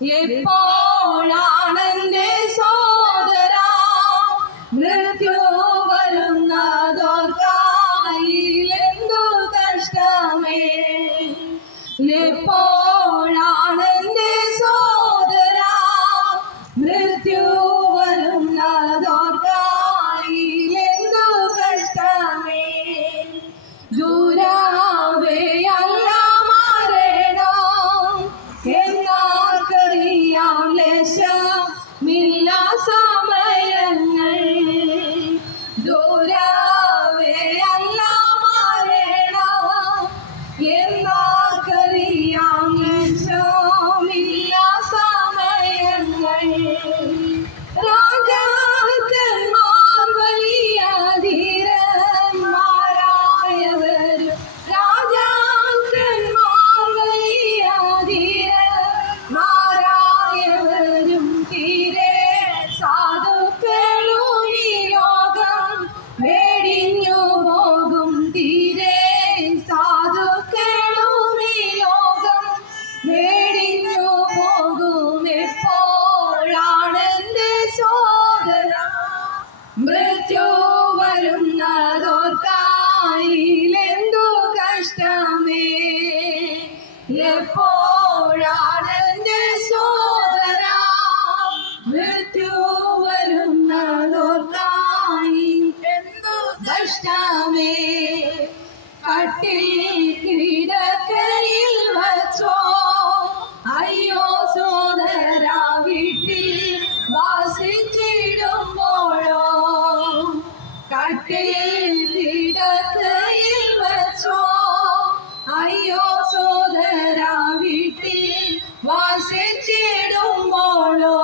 也罢。മറ്റോ വരുന്നതോർക്കായിലെന്തു കഷ്ടമേ? എപ്പോഴാണെന്റെ സോദര മൃത്യു വരുന്നതോർക്കായി എന്തു കഷ്ടമേ? കട്ടിൽ കിടക്കയിൽ வாசிச்சிடும் போலோ.